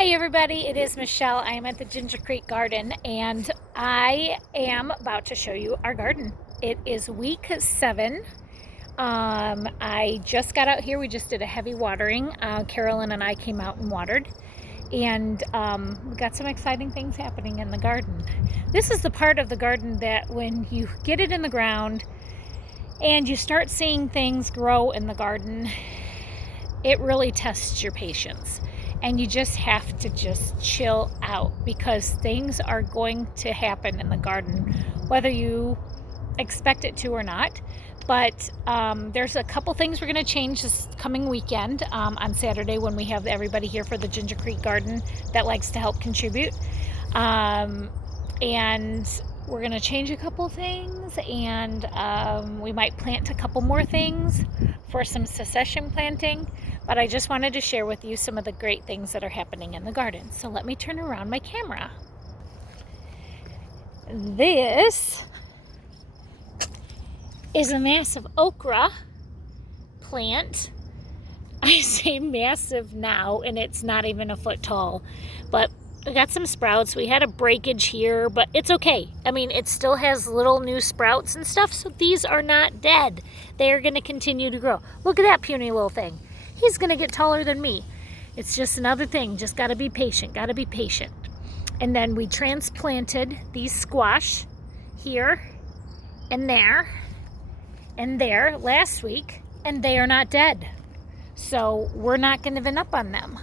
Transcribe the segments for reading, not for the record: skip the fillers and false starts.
Hey everybody, it is Michelle. I am at the Ginger Creek Garden and I am about to show you our garden. It is week 7. I just got out here. We just did a heavy watering. Carolyn and I came out and watered, and we got some exciting things happening in the garden. This is the part of the garden that when you get it in the ground and you start seeing things grow in the garden, it really tests your patience. And you just have to just chill out because things are going to happen in the garden, whether you expect it to or not. But there's a couple things we're going to change this coming weekend on Saturday when we have everybody here for the Ginger Creek Garden that likes to help contribute. And we're going to change a couple things, and we might plant a couple more things for some succession planting. But I just wanted to share with you some of the great things that are happening in the garden. So let me turn around my camera. This is a massive okra plant. I say massive now, and it's not even a foot tall. But we got some sprouts. We had a breakage here, but it's okay. I mean, it still has little new sprouts and stuff, so these are not dead. They are going to continue to grow. Look at that puny little thing. He's going to get taller than me. It's just another thing. Just got to be patient. Got to be patient. And then we transplanted these squash here and there last week, and they are not dead. So we're not going to give up on them.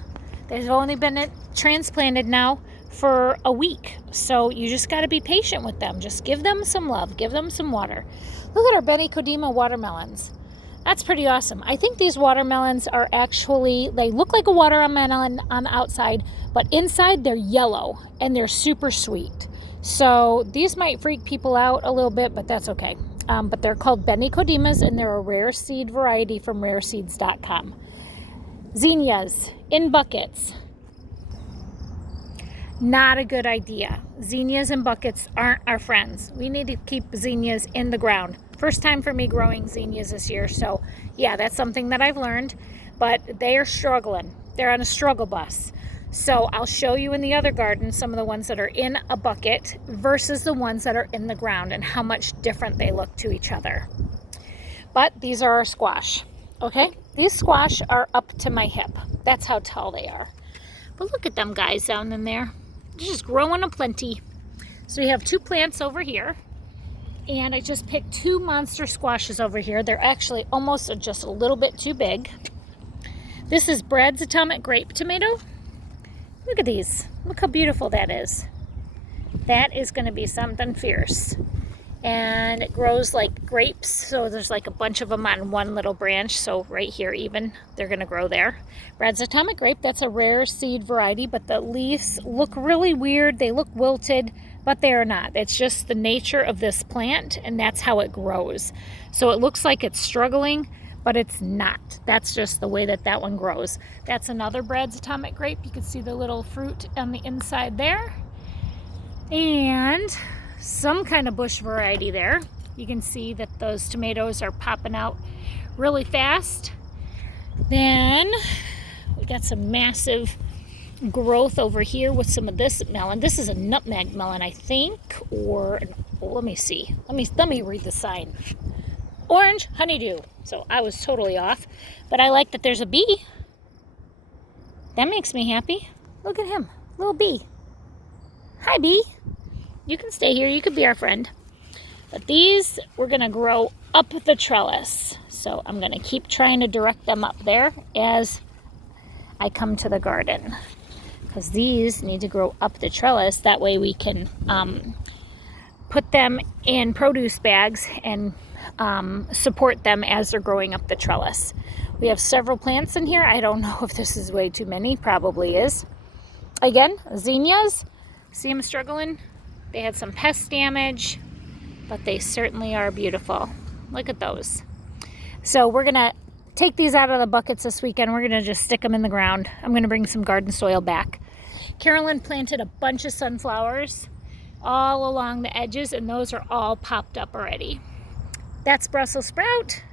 They've only been transplanted now for a week. So you just got to be patient with them. Just give them some love. Give them some water. Look at our Benny Kodima watermelons. That's pretty awesome. I think these watermelons are actually, they look like a watermelon on the outside, but inside they're yellow and they're super sweet. So these might freak people out a little bit, but that's okay. But they're called Benny Kodimas, and they're a rare seed variety from rareseeds.com. Zinnias in buckets. Not a good idea. Zinnias in buckets aren't our friends. We need to keep zinnias in the ground. First time for me growing zinnias this year, so yeah, that's something that I've learned, but they are struggling. They're on a struggle bus. So I'll show you in the other garden some of the ones that are in a bucket versus the ones that are in the ground and how much different they look to each other. But these are our squash, okay? These squash are up to my hip. That's how tall they are. But look at them guys down in there. They're just growing aplenty. So we have 2 plants over here. And I just picked 2 monster squashes over here. They're actually almost just a little bit too big. This is Brad's Atomic Grape Tomato. Look at these. Look how beautiful that is. That is going to be something fierce. And it grows like grapes. So there's like a bunch of them on one little branch. So right here even, they're going to grow there. Brad's Atomic Grape, that's a rare seed variety. But the leaves look really weird. They look wilted. But they are not. It's just the nature of this plant, and that's how it grows. So it looks like it's struggling, but it's not. That's just the way that that one grows. That's another Brad's Atomic Grape. You can see the little fruit on the inside there. And some kind of bush variety there. You can see that those tomatoes are popping out really fast. Then we got some massive growth over here with some of this melon. This is a nutmeg melon, I think, or let me see. Let me read the sign. Orange honeydew. So I was totally off, but I like that there's a bee. That makes me happy. Look at him, little bee. Hi, bee. You can stay here. You could be our friend. But these we're gonna grow up the trellis. So I'm gonna keep trying to direct them up there as I come to the garden. Because these need to grow up the trellis. That way we can put them in produce bags and support them as they're growing up the trellis. We have several plants in here. I don't know if this is way too many. Probably is. Again, zinnias. See them struggling? They had some pest damage, but they certainly are beautiful. Look at those. So we're going to take these out of the buckets this weekend. We're going to just stick them in the ground. I'm going to bring some garden soil back. Carolyn planted a bunch of sunflowers all along the edges, and those are all popped up already. That's Brussels sprout.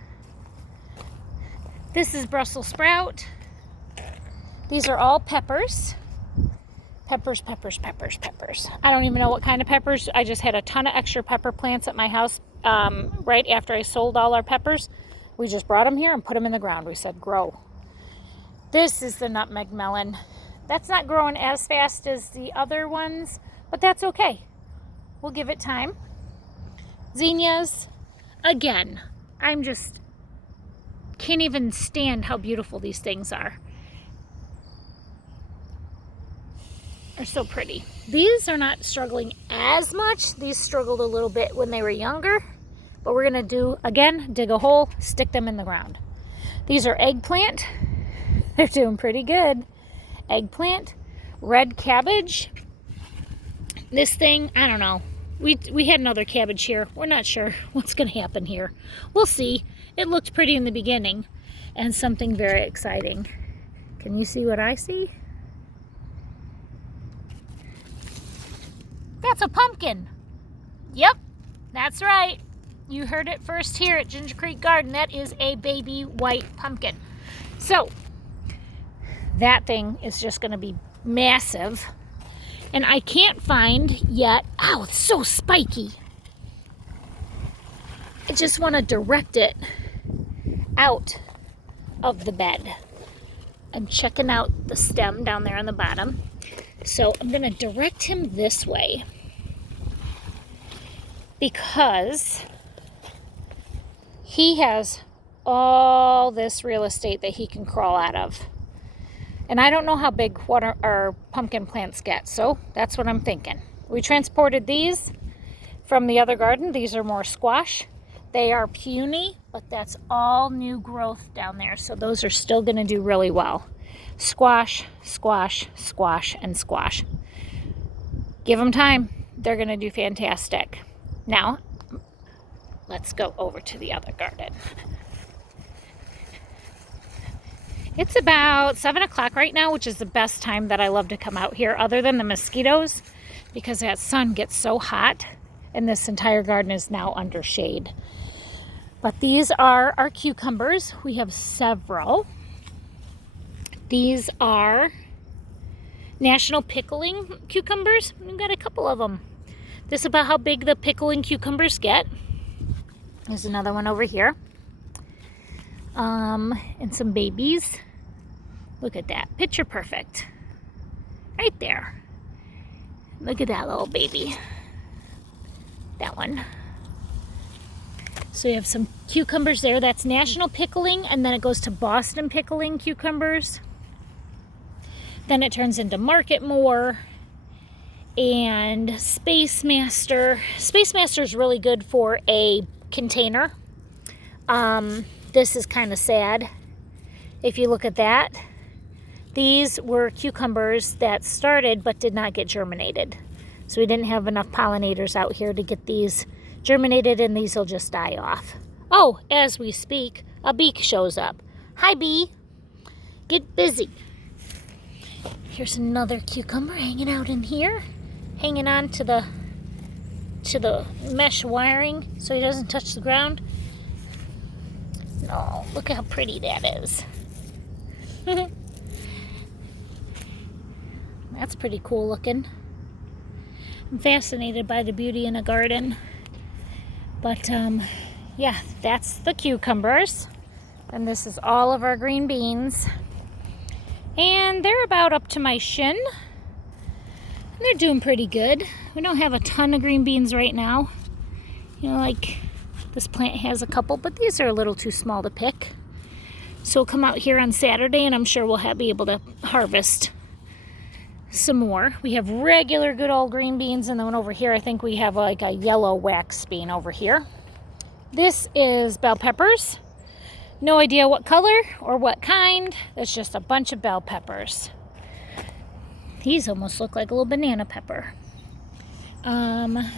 This is Brussels sprout. These are all peppers. Peppers, peppers, peppers, peppers. I don't even know what kind of peppers. I just had a ton of extra pepper plants at my house right after I sold all our peppers. We just brought them here and put them in the ground. We said, grow. This is the nutmeg melon. That's not growing as fast as the other ones, but that's okay. We'll give it time. Zinnias, again, I'm just can't even stand how beautiful these things are. They're so pretty. These are not struggling as much. These struggled a little bit when they were younger, but we're gonna do, again, dig a hole, stick them in the ground. These are eggplant. They're doing pretty good. Eggplant, red cabbage. This thing, I don't know. We had another cabbage here. We're not sure what's gonna happen here. We'll see. It looked pretty in the beginning and something very exciting. Can you see what I see? That's a pumpkin. Yep, that's right. You heard it first here at Ginger Creek Garden. That is a baby white pumpkin. So that thing is just going to be massive. And I can't find yet. Ow, it's so spiky. I just want to direct it out of the bed. I'm checking out the stem down there on the bottom. So I'm going to direct him this way because he has all this real estate that he can crawl out of. And I don't know how big our pumpkin plants get, so that's what I'm thinking. We transported these from the other garden. These are more squash. They are puny, but that's all new growth down there, so those are still going to do really well. Squash, squash, squash, and squash. Give them time. They're going to do fantastic. Now, let's go over to the other garden. It's about 7 o'clock right now, which is the best time that I love to come out here, other than the mosquitoes, because that sun gets so hot, and this entire garden is now under shade. But these are our cucumbers. We have several. These are National Pickling cucumbers. We've got a couple of them. This is about how big the pickling cucumbers get. There's another one over here. And some babies. Look at that. Picture perfect. Right there. Look at that little baby. That one. So you have some cucumbers there. That's National Pickling, and then it goes to Boston Pickling cucumbers. Then it turns into Market More and Space Master. Space Master is really good for a container. This is kind of sad. If you look at that, these were cucumbers that started but did not get germinated. So we didn't have enough pollinators out here to get these germinated, and these will just die off. Oh, as we speak, a bee shows up. Hi, bee. Get busy. Here's another cucumber hanging out in here, hanging on to the mesh wiring so he doesn't touch the ground. No, look how pretty that is. That's pretty cool looking. I'm fascinated by the beauty in a garden. But yeah, that's the cucumbers. And this is all of our green beans. And they're about up to my shin. And they're doing pretty good. We don't have a ton of green beans right now. You know, like this plant has a couple, but these are a little too small to pick. So we'll come out here on Saturday, and I'm sure we'll be able to harvest some more. We have regular good old green beans, and then over here I think we have like a yellow wax bean over here. This is bell peppers. No idea what color or what kind. That's just a bunch of bell peppers. These almost look like a little banana pepper.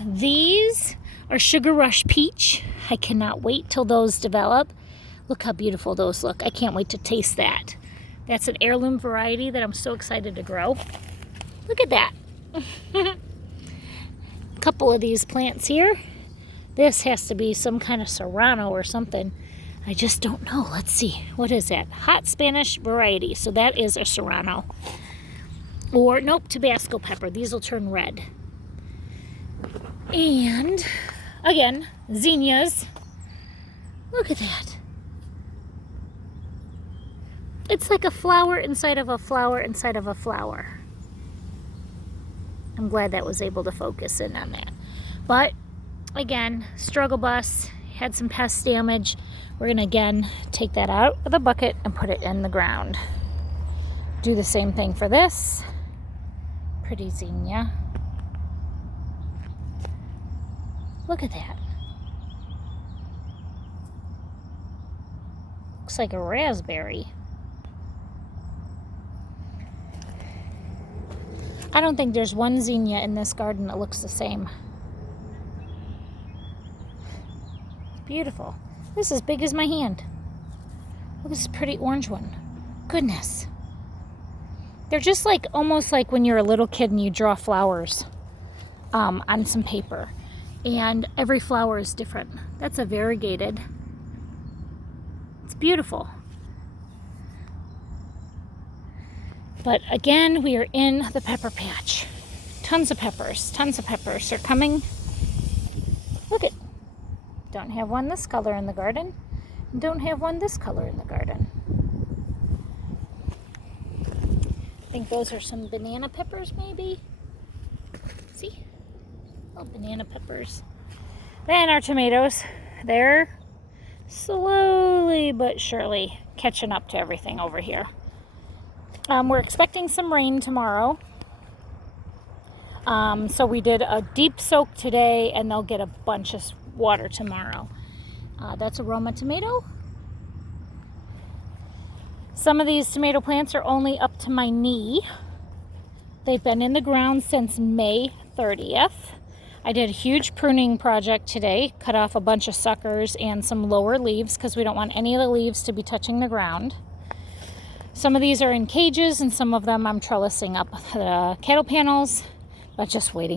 These are Sugar Rush Peach. I cannot wait till those develop. Look how beautiful those look. I can't wait to taste that. That's an heirloom variety that I'm so excited to grow. Look at that. A couple of these plants here. This has to be some kind of serrano or something. I just don't know. Let's see. What is that? Hot Spanish variety. So that is a serrano. Or, nope, Tabasco pepper. These will turn red. And, again, zinnias. Look at that. It's like a flower inside of a flower inside of a flower. I'm glad that was able to focus in on that. But, again, struggle bus, had some pest damage. We're going to, again, take that out of the bucket and put it in the ground. Do the same thing for this. Pretty zinnia. Look at that. Looks like a raspberry. I don't think there's one zinnia in this garden that looks the same. It's beautiful. This is as big as my hand. Look at this pretty orange one. Goodness. They're just like, almost like when you're a little kid and you draw flowers on some paper. And every flower is different. That's a variegated. It's beautiful. But again, we are in the pepper patch. Tons of peppers are coming. Look at, don't have one this color in the garden. Don't have one this color in the garden. I think those are some banana peppers maybe. See? Oh, banana peppers. Then our tomatoes. They're slowly but surely catching up to everything over here. We're expecting some rain tomorrow. So we did a deep soak today and they'll get a bunch of water tomorrow. That's a Roma tomato. Some of these tomato plants are only up to my knee. They've been in the ground since May 30th. I did a huge pruning project today, cut off a bunch of suckers and some lower leaves because we don't want any of the leaves to be touching the ground. Some of these are in cages and some of them I'm trellising up the cattle panels, but just waiting.